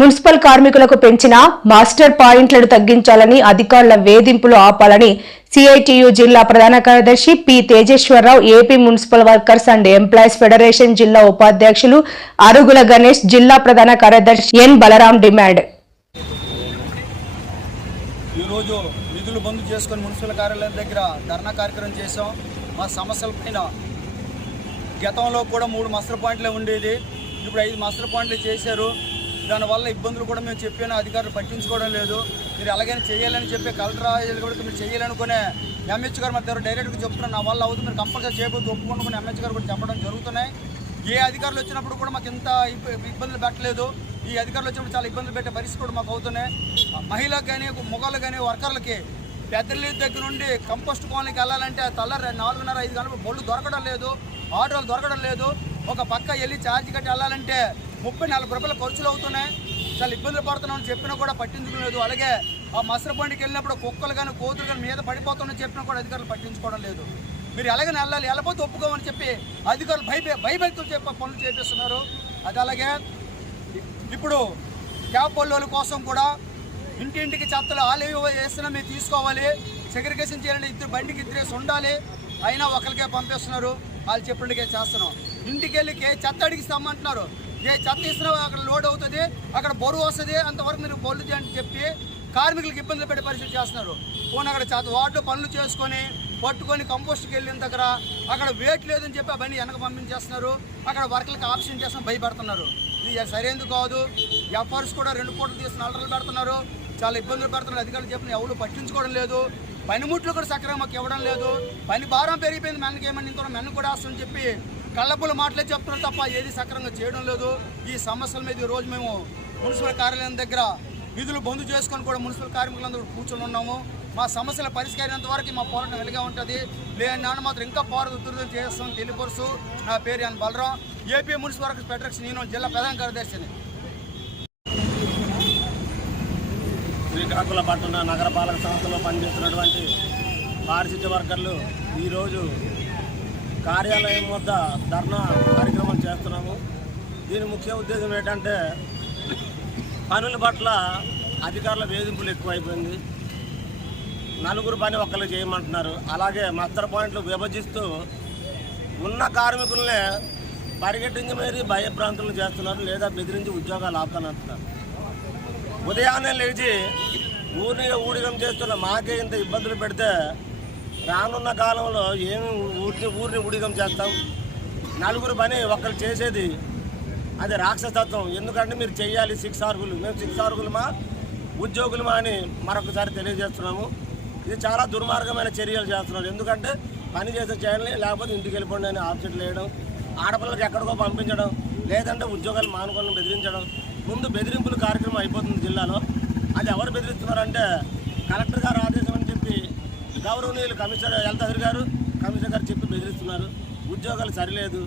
Municipal కార్మికులకు పెంచిన master పాయింట్లను తగ్గించాలని అధికారుల వేధింపులు ఆపాలని సిఐటియు జిల్లా ప్రధాన కార్యదర్శి P Tejeswararao A P municipal workers and employees federation జిల్లా ఉపాధ్యక్షులు అరుగుల గణేష్ జిల్లా ప్రధాన కార్యదర్శి ఎన్ బలరాం డిమాండ్. ఈరోజు నిధులు బంద్ చేసుకుని మున్సిపల్ కార్యాలయం దగ్గర ధర్నా కార్యక్రమం చేసాం మా గతంలో కూడా మూడు మాస్టర్ పాయింట్లే ఉండేది. ఇప్పుడు ఐదు మాస్టర్ పాయింట్లు చేశారు. దానివల్ల ఇబ్బందులు కూడా మేము చెప్పిన అధికారులు పట్టించుకోవడం లేదు. మీరు ఎలాగైనా చేయాలని చెప్పి కలెక్టర్ కూడా మీరు చేయాలనుకునే ఎంహెచ్ గారు మన దగ్గర డైరెక్ట్గా చెప్తున్నారు. నా వల్ల అవుతుంది మీరు కంపల్సరీ చేయబోతు ఒప్పుకుంటుకుని ఎంహెచ్ గారు కూడా చెప్పడం జరుగుతున్నాయి. ఏ అధికారులు వచ్చినప్పుడు కూడా మాకు ఇంత ఇబ్బందులు పెట్టలేదు. ఈ అధికారులు వచ్చినప్పుడు చాలా ఇబ్బందులు పెట్టే పరిస్థితి కూడా మాకు అవుతున్నాయి. మహిళలకు కానీ మగవాళ్ళకి కానీ వర్కర్లకి పెద్దల దగ్గర నుండి కంపోస్ట్ కాలనీకి వెళ్ళాలంటే తెల్లారి నాలుగున్నర ఐదు గంటలు బొళ్ళు దొరకడం లేదు. ఆటోలు దొరకడం లేదు. ఒక పక్క వెళ్ళి ఛార్జ్ కట్టి వెళ్ళాలంటే ముప్పై నలభై రూపాయల ఖర్చులు అవుతున్నాయి. చాలా ఇబ్బందులు పడుతున్నామని చెప్పినా కూడా పట్టించుకోలేదు అలాగే ఆ మసరబండికి వెళ్ళినప్పుడు కుక్కలు కానీ కోతులు కానీ మీద పడిపోతున్నాయని చెప్పినా కూడా అధికారులు పట్టించుకోవడం లేదు. మీరు ఎలాగని వెళ్ళాలి వెళ్ళపోతే ఒప్పుకోమని చెప్పి అధికారులు భయ భయభక్తులు చెప్పే పనులు చేపిస్తున్నారు. అది అలాగే ఇప్పుడు క్యాబ్ పల్లెల కోసం కూడా ఇంటింటికి చెత్తలు ఆలయ వేసినా మీరు తీసుకోవాలి. సెగ్రిగేషన్ చేయాలంటే ఇద్దరు బండికి ఇద్దరేసి ఉండాలి. అయినా ఒకరికే పంపిస్తున్నారు. వాళ్ళు చెప్పినట్టుగా చేస్తున్నాం. ఇంటికి వెళ్ళి చెత్త అడిగిస్తామంటున్నారు ఏ చెత్త ఇస్తున్నా అక్కడ లోడ్ అవుతుంది అక్కడ బరువు వస్తుంది అంతవరకు మీరు బొల్లు అని చెప్పి కార్మికులకు ఇబ్బందులు పెట్టే పరిస్థితి చేస్తున్నారు. పోనీ అక్కడ చెత్త వార్డు పనులు చేసుకొని పట్టుకొని కంపోస్ట్కి వెళ్ళిన దగ్గర అక్కడ వెయిట్ లేదని చెప్పి ఆ బండి వెనక పంపించేస్తున్నారు. అక్కడ వర్కర్లకు ఆప్షన్ చేసిన భయపడుతున్నారు. ఇది సరైనది కాదు. ఎఫర్స్ కూడా రెండు పూటలు తీసిన అల్టర్లు పెడుతున్నారు. చాలా ఇబ్బందులు పెడుతున్నారు. అధికారులు చెప్పిన ఎవరు పట్టించుకోవడం లేదు. పనిముట్లు కూడా సక్రమంగా మాకు ఇవ్వడం లేదు. పని భారం పెరిగిపోయింది. మెనకేమని ఏమని మెన్ను కూడా వస్తుందని చెప్పి కళ్ళబుల మాటలే చెప్తున్నారు తప్ప ఏది సక్రమంగా చేయడం లేదు. ఈ సమస్యల మీద ఈరోజు రోజు మేము మున్సిపల్ కార్యాలయం దగ్గర విధులు బంద్ చేసుకొని కూడా మున్సిపల్ కార్మికులందరూ కూర్చొని ఉన్నాము. మా సమస్యల పరిష్కరించేంత వరకు మా పోరాటం వెలుగా ఉంటుంది. లేని నాన్న మాత్రం ఇంకా పోరాటం ఉధృతం చేస్తాం తెలియపరుసు నా పేరు అని Balaram. A P municipal workers federation నేను జిల్లా ప్రధాన కార్యదర్శిని. శ్రీకాకుళ పట్టణ నగరపాలక సంస్థలో పనిచేస్తున్నటువంటి పారిశుద్ధ్య వర్కర్లు ఈరోజు కార్యాలయం వద్ద ధర్నా కార్యక్రమం చేస్తున్నాము. దీని ముఖ్య ఉద్దేశం ఏంటంటే పనుల పట్ల అధికారుల వేధింపులు ఎక్కువైపోయింది. నలుగురు పని ఒక్కరు చేయమంటున్నారు. అలాగే మస్తర్ పాయింట్లు విభజిస్తూ ఉన్న కార్మికులనే పరిగెట్టించి మరీ భయభ్రాంతులు చేస్తున్నారు లేదా బెదిరించి ఉద్యోగాలు ఆపుతానంటున్నారు. ఉదయాన్నే లేచి ఊరిని ఊడిగం చేస్తున్న మాకే ఇంత ఇబ్బందులు పెడితే రానున్న కాలంలో ఏమి ఊరిని ఊరిని ఉడిగం చేస్తాం? నలుగురు పని ఒకరు చేసేది అది రాక్షసత్వం. ఎందుకంటే మీరు చేయాలి సిక్స్ ఆరుగులు మేము సిక్స్ ఆరుగులమా ఉద్యోగులమా అని మరొకసారి తెలియజేస్తున్నాము. ఇది చాలా దుర్మార్గమైన చర్యలు చేస్తున్నారు. ఎందుకంటే పని చేసే చేయాలి లేకపోతే ఇంటికి వెళ్ళిపోండి అని ఆప్షన్ వేయడం ఆడపిల్లలకు ఎక్కడికో పంపించడం లేదంటే ఉద్యోగాలు మానుకొని బెదిరించడం. ముందు బెదిరింపుల కార్యక్రమం అయిపోతుంది జిల్లాలో. అది ఎవరు బెదిరిస్తున్నారంటే కలెక్టర్ గారు ఆదేశం గౌరవనీయులు కమిషనర్ ఎల్తహర్ గారు కమిషనర్ గారు చెప్పి బెదిరిస్తున్నారు. ఉద్యోగాలు సరిలేదు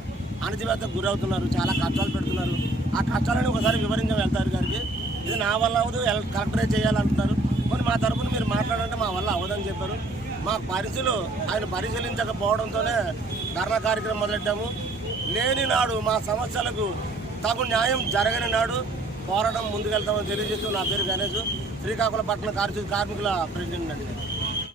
అణచివేతకు గురవుతున్నారు చాలా కష్టాలు పెడుతున్నారు. ఆ కష్టాలని ఒకసారి వివరించాం ఎల్తహర్ గారికి. ఇది నా వల్ల అవ్వదు కలెక్టరే చేయాలంటున్నారు. కొన్ని మా తరఫున మీరు మాట్లాడంటే మా వల్ల అవ్వదని చెప్పారు. మా పరిశీలు ఆయన పరిశీలించకపోవడంతోనే ధర్నా కార్యక్రమం మొదలెట్టాము. లేని నాడు మా సమస్యలకు తగు న్యాయం జరగని నాడు పోరాటం ముందుకెళ్తామని తెలియజేస్తూ నా పేరు గణేష్. శ్రీకాకుళం పట్టణ కార్మికుల ప్రెసిడెంట్ అండి.